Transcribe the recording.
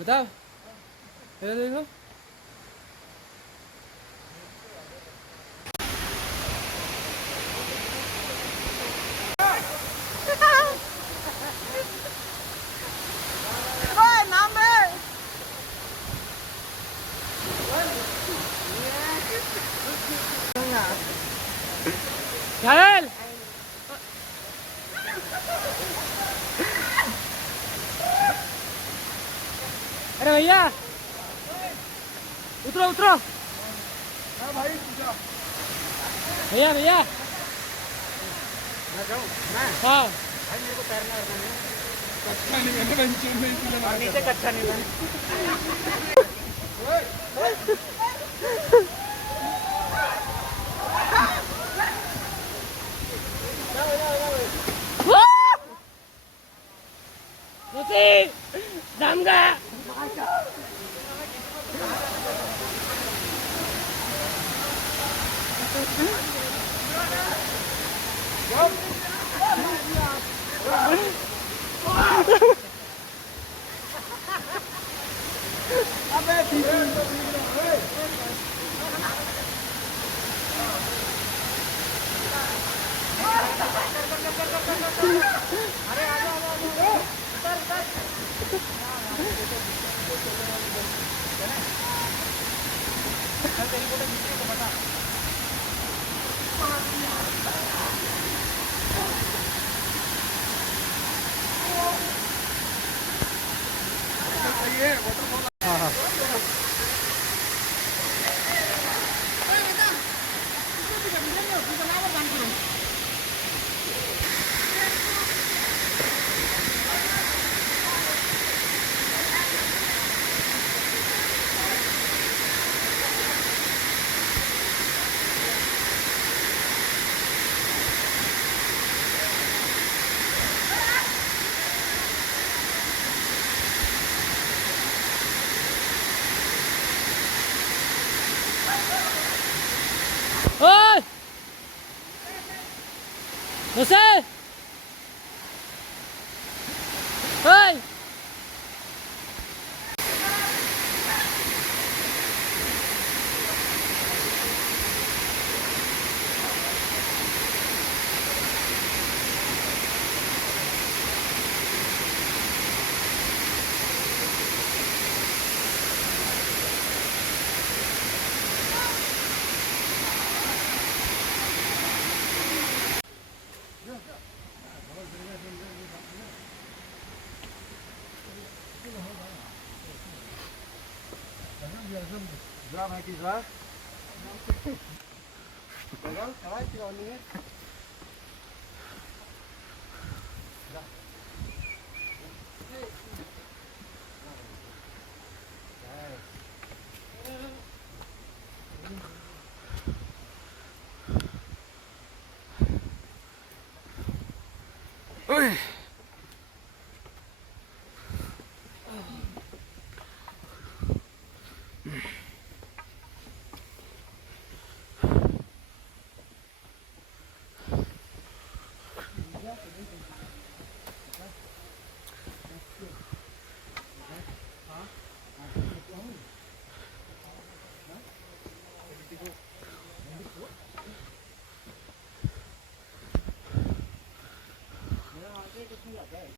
बताओ, ये देखो। घायल। अरे भैया उतरो उतरो। हाँ भाई भैया भैया मैं जाऊँ मैं हाँ भाई मेरे को तैरना है कच्चा नहीं मैंने बंचून नहीं इसलिए और नीचे कच्चा नहीं मैंने दमगा। हाँ हाँ ओए Jose ओए जा मैं किस बार चलो चला चिरानी है ओए